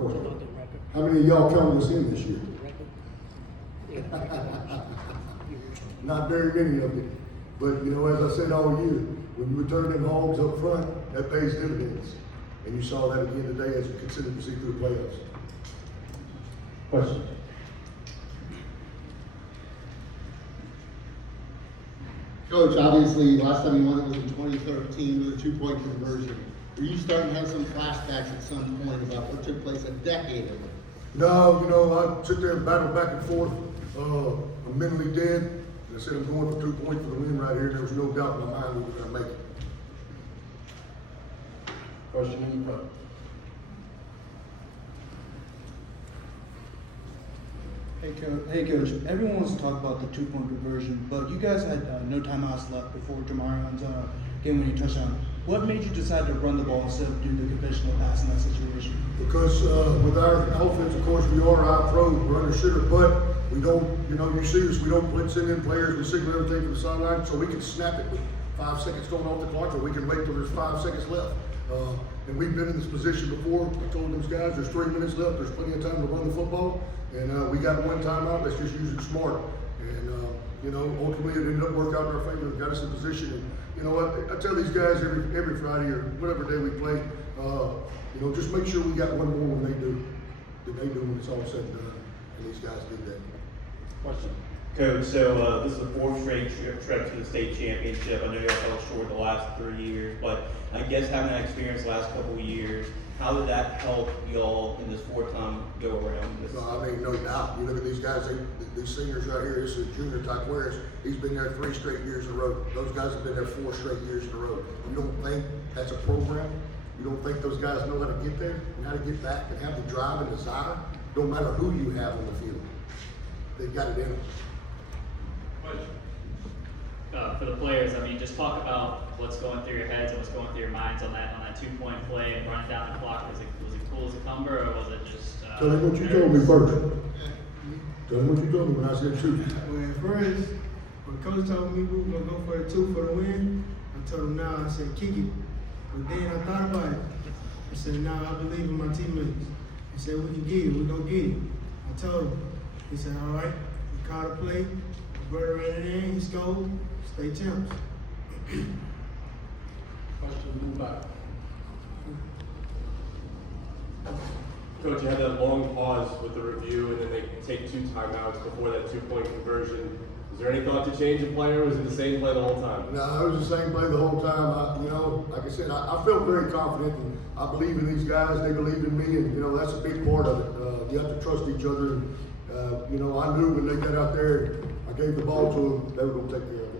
Well, how many of y'all counted us in this year? Not very many of you. But, you know, as I said all year, when you return them hogs up front, that pays dividends. And you saw that again today as you consider to see through the playoffs. Question. Coach, obviously, last time you won it was in 2013 with a 2-point conversion. Were you starting to have some flashbacks at some point about what took place a decade ago? No, you know, I sit there and battle back and forth. I'm mentally dead. And I said I'm going for 2 points for the win right here. There was no doubt in my mind we were going to make it. Question in the front. Hey coach, everyone wants to talk about the 2-point conversion, but you guys had no timeouts left before Jamarion's game-winning touchdown. What made you decide to run the ball instead of do the conventional pass in that situation? Because with our offense, of course, we are out pro, we're under sugar, but we don't, you know, you see us, we don't send in players, we signal everything from the sideline, so we can snap it with 5 seconds going off the clock, or we can wait till there's 5 seconds left. And we've been in this position before. I told those guys there's 3 minutes left, there's plenty of time to run the football, and we got one timeout, let's just use it smart. And you know, ultimately it ended up working out in our favor, got us in position. And you know what, I tell these guys every Friday or whatever day we play, you know, just make sure we got one more when they do when it's all said and done. And these guys did that. Question. Coach, so this is the 4th straight trip to the state championship. I know y'all fell short the last 3 years, but I guess having that experience the last couple of years, how did that help y'all in this 4th time go around? No, I mean, no doubt. You look at these guys, these seniors right here, this is junior Taqueras. He's been there 3 straight years in a row. Those guys have been there 4 straight years in a row. You don't think that's a program? You don't think those guys know how to get there and how to get back and have the drive and desire? Don't matter who you have on the field. They've got it in them. For the players, I mean, just talk about what's going through your heads and what's going through your minds on that 2-point play and running down the clock. Was it cool as a cumber, or was it just? Tell him what you told me first. Tell him what you told me when I said shoot. Well, at first, when Coach told me we were gonna go for the 2 for the win, I told him no. I said kick it. But then I thought about it. I said no, I believe in my teammates. He said we can get it. We gonna get it. I told him. He said all right. We caught a play. My brother ran it in. He scored. Stay champs. Question, move back. Coach, you had that long pause with the review, and then they take 2 timeouts before that 2-point conversion. Is there any thought to change the play, or was it the same play the whole time? No, it was the same play the whole time. You know, like I said, I felt very confident, and I believe in these guys. They believe in me, and you know that's a big part of it. You have to trust each other. And, you know, I knew when they got out there, I gave the ball to them. They were going to take care of it.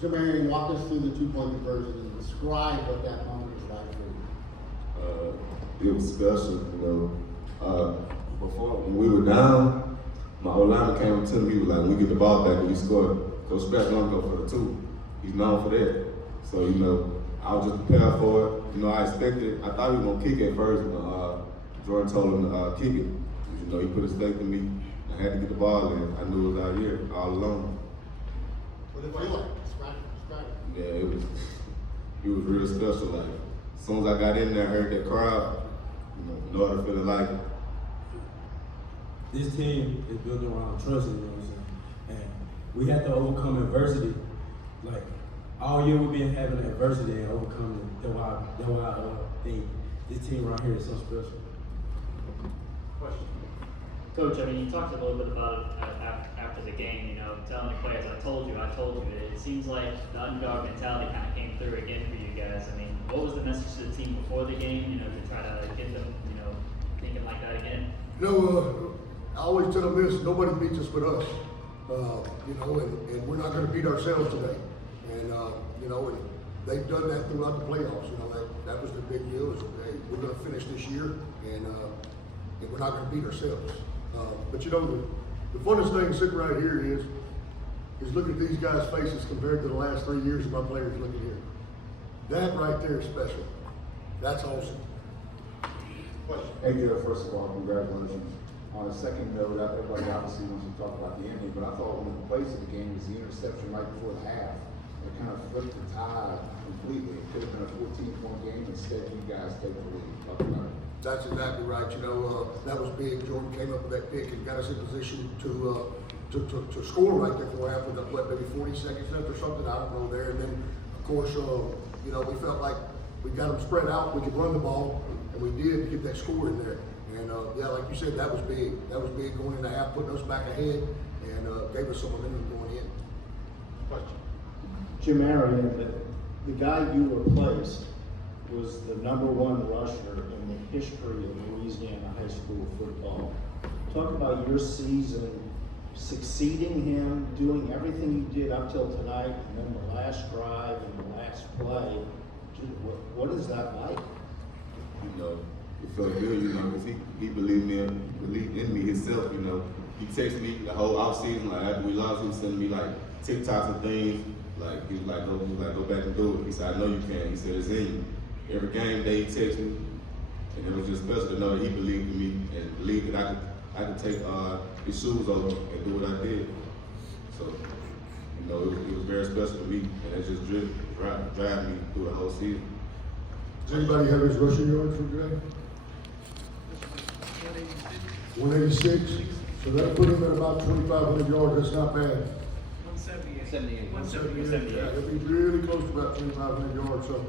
Jamarian, walk us through the 2-point conversion and describe what that moment was like for you. It was special, you know. Before, when we were down, my old lineman came up to me, he was like, when we get the ball back and we scored, Coach Spatafora gonna go for the 2. He's known for that. So, you know, I was just prepared for it. You know, I expected, I thought he was gonna kick it first, but Jordan told him to kick it. You know, he put his faith in me. I had to get the ball in. I knew it was out here, all alone. What did it feel like? Describe it. Yeah, it was real special. Like, as soon as I got in there, I heard that crowd, you know what I feeling like. This team is built around trust, you know what I'm saying? And we have to overcome adversity. Like, all year we've been having adversity and overcoming it. That's why I think this team right here is so special. Question. Coach, I mean, you talked a little bit about it after the game, you know, telling the players, I told you. It seems like the underdog mentality kind of came through again for you guys. I mean, what was the message to the team before the game, you know, to try to get them, you know, thinking like that again? You know, I always tell them this, nobody beats us but us. You know, and we're not going to beat ourselves today. And, you know, and they've done that throughout the playoffs. You know, that was the big deal is, hey, we're going to finish this year and we're not going to beat ourselves. But you know, the funnest thing sitting right here is looking at these guys' faces compared to the last 3 years of my players looking here. That right there is special. That's awesome. Hey, Joe, first of all, congratulations. On a second note, everybody obviously wants to talk about the ending, but I thought one of the plays of the game was the interception right before the half. that kind of flipped the tide completely. It could have been a 14-point game. Instead, you guys take the lead. Talk about it. That's exactly right. You know, that was big. Jordan came up with that pick and got us in position to score right there for half with what, maybe 40 seconds left or something. I don't know there. And then, of course, you know, we felt like we got them spread out. We could run the ball, and we did to get that score in there. And yeah, like you said, that was big. That was big going into half, putting us back ahead, and gave us some momentum going in. Question. Jim Arian, the guy you replaced was the #1 rusher in the history of Louisiana high school football. Talk about your season, succeeding him, doing everything you did up till tonight, and then the last drive and the last play. What is that like? You know, it felt good, you know, because he believed in me himself, you know. He texted me the whole offseason, like after we lost, he was sending me like TikToks and things. Like he was like, go back and do it. He said, I know you can. He said, it's in you. Every game day he texted me, and it was just special to know that he believed in me and believed that I could take his shoes over and do what I did. So, you know, it was very special to me, and it just drive me through the whole season. Does anybody have his rushing yards for today? 186. So that'll put him at about 2,500 yards. That's not bad. 178. Yeah, it'll be really close to about 2,500 yards. So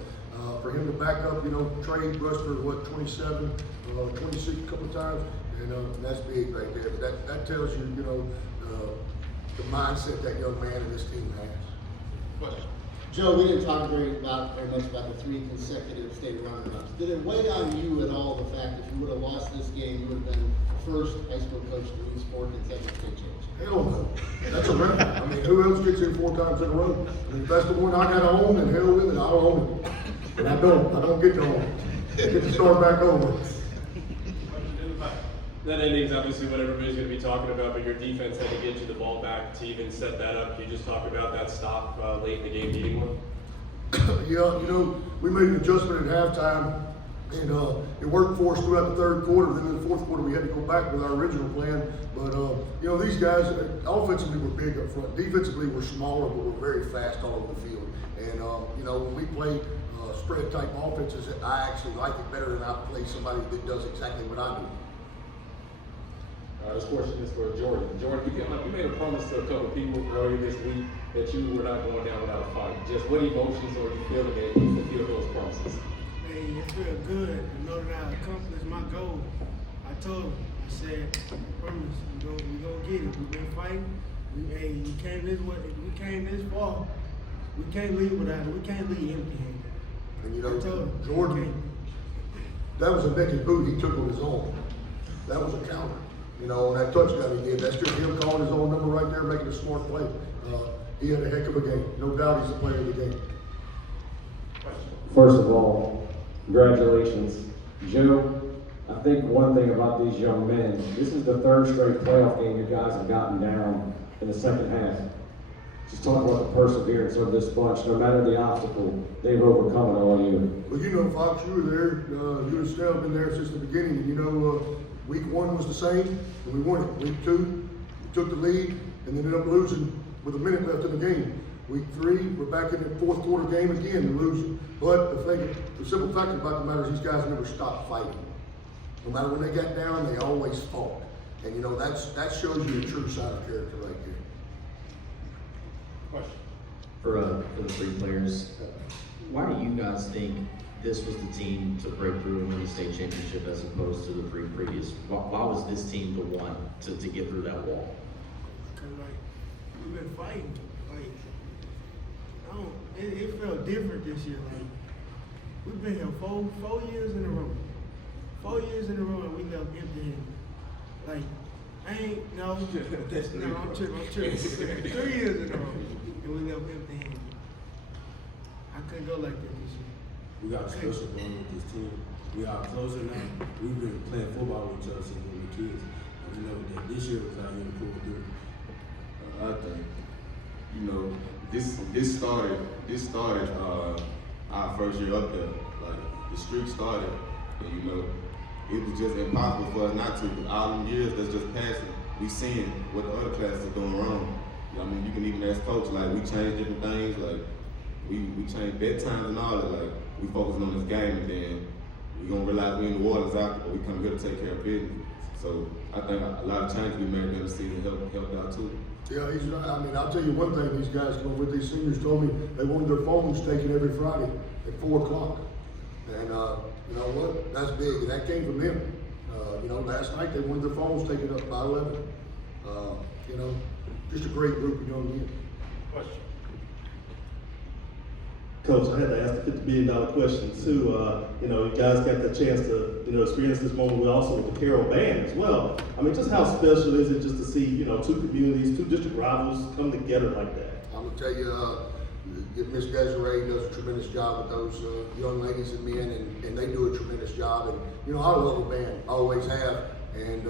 for him to back up, you know, Trey rushed for what, 27, 26 a couple of times, and that's big right there. That tells you, you know, the mindset that young man and this team has. Question. Joe, we didn't talk very much about the 3 consecutive state runner-ups. Did it weigh on you at all the fact that if you would have lost this game, you would have been first high school coach to lose 4 consecutive state championships? Hell no. That's a record. I mean, who else gets in 4 times in a row? I mean, if that's the one I got to own, then hell with it, I'll own it. But I don't get to own it. I get to start back over. That ending's obviously what everybody's going to be talking about, but your defense had to get you the ball back to even set that up. Can you just talk about that stop late in the game needing one? Yeah, you know, we made an adjustment at halftime, and it worked for us throughout the third quarter. Then in the fourth quarter, we had to go back with our original plan. But, you know, these guys, offensively, were big up front. Defensively, we're smaller, but we're very fast all over the field. And, you know, when we play spread-type offenses, I actually like it better than I play somebody that does exactly what I do. This question is for Jordan. Jordan, you made a promise to a couple of people earlier this week that you were not going down without a fight. Just what emotions are you feeling that you fulfill those promises? Hey, it feels good to know that I accomplished my goal. I told him, I said, I promise, we gonna get it. We've been fighting. We came this way. We came this far. We can't leave without it. We can't leave empty-handed. And you know, I told him, Jordan, that was a naked boot he took on his own. That was a counter. You know, that touchdown he did, that's just him calling his own number right there, making a smart play. He had a heck of a game. No doubt he's the player of the game. First of all, congratulations. Joe, I think one thing about these young men, this is the 3rd straight playoff game you guys have gotten down in the second half. Just talk about the perseverance of this bunch. No matter the obstacle, they've overcome it all year. Well, you know, Fox, you were there. You and Snell have been there since the beginning. And you know, week 1 was the same, and we won it. Week 2, we took the lead and ended up losing with a minute left in the game. Week 3, we're back in the 4th quarter game again and losing. But the simple fact about the matter is these guys never stopped fighting. No matter when they got down, they always fought. And you know, that shows you the true side of character right there. Question. For the 3 players, why do you guys think this was the team to break through and win the state championship as opposed to the 3 previous? Why was this team the one to get through that wall? Cause like, we've been fighting. Like, it felt different this year. Like, we've been here 4 years in a row. 4 years in a row and we left empty-handed. Like, I'm tripping. 3 years in a row and we left empty-handed. I couldn't go like that this year. We got a special bond with this team. We are closer now. We've been playing football with each other since we were kids. And we know that this year was out here to pull through. I think, you know, this started our first year up there. Like, the streak started, and you know, it was just impossible for us not to. Because all them years that's just passing, we seeing what the other classes are doing wrong. You know, I mean, you can even ask coach, like, we changed different things. Like, we changed bedtimes and all that. Like, we focusing on this game, and then we gonna realize we in New Orleans after, but we come here to take care of business. So I think a lot of changes we made during the season helped out too. Yeah, I mean, I'll tell you one thing, these guys, with these seniors told me they wanted their phones taken every Friday at 4 o'clock. And, you know what, that's big, and that came from them. You know, last night they wanted their phones taken up by 11. You know, just a great group of young men. Question. Coach, I had to ask the $50 billion question too. You know, you guys got the chance to, you know, experience this moment also with the Carroll Band as well. I mean, just how special is it just to see, you know, two communities, two district rivals come together like that? I'm gonna tell you, Miss Desiree does a tremendous job with those young ladies and men, and they do a tremendous job. And you know, I love a band, I always have. And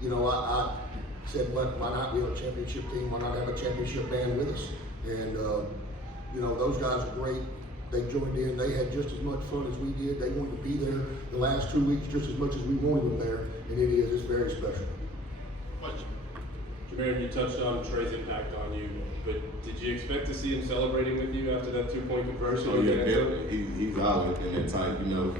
you know, I said, why not? We have a championship team. Why not have a championship band with us? And you know, those guys are great. They joined in. They had just as much fun as we did. They wanted to be there the last 2 weeks just as much as we wanted them there. And it's very special. Question. Jameer, you touched on Trey's impact on you, but did you expect to see him celebrating with you after that 2-point conversion? Oh yeah, definitely. He's always been that type, you know.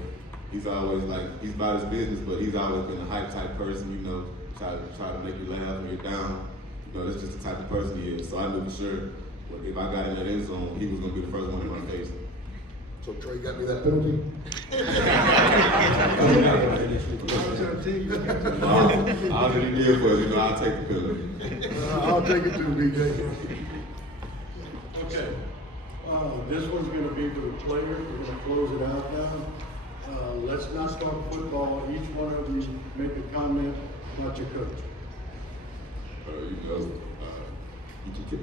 He's always like, he's about his business, but he's always been a hype type person, you know. Try to make you laugh when you're down. You know, that's just the type of person he is. So I knew for sure, if I got in that end zone, he was gonna be the first one in my face. So Trey got me that penalty. I'll do the deal for you, you know, I'll take the penalty. I'll take it too, BJ. Okay. This one's going to be for the players. We're going to close it out now. Let's not talk football. Each one of you make a comment about your coach. You know,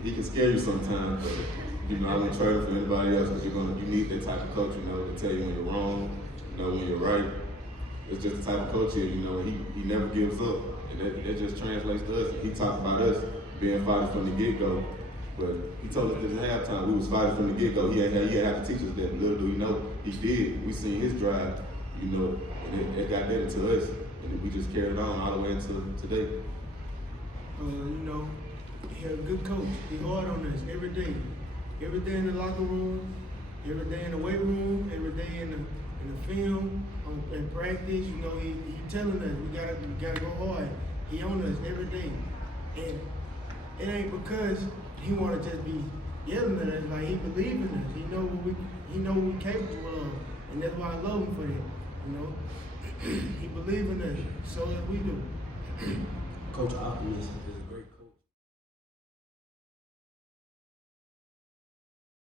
he can scare you sometimes, but you know, I'm gonna trade him for anybody else because you need that type of coach, you know, to tell you when you're wrong, you know, when you're right. It's just the type of coach here, you know, he never gives up, and that just translates to us. He talked about us being fighters from the get-go, but he told us this at halftime we was fighters from the get-go. He had to teach us that, but little do we know, he did. We seen his drive, you know, and it got that into us, and we just carried on all the way into today. You know, he's a good coach. He's hard on us every day. Every day in the locker room, every day in the weight room, every day in the film, in practice. You know, he telling us we gotta go hard. He on us every day, and it ain't because he wanna just be yelling at us. Like, he believe in us. He know what we capable of, and that's why I love him for that. You know, he believe in us, so as we do. Coach, optimism is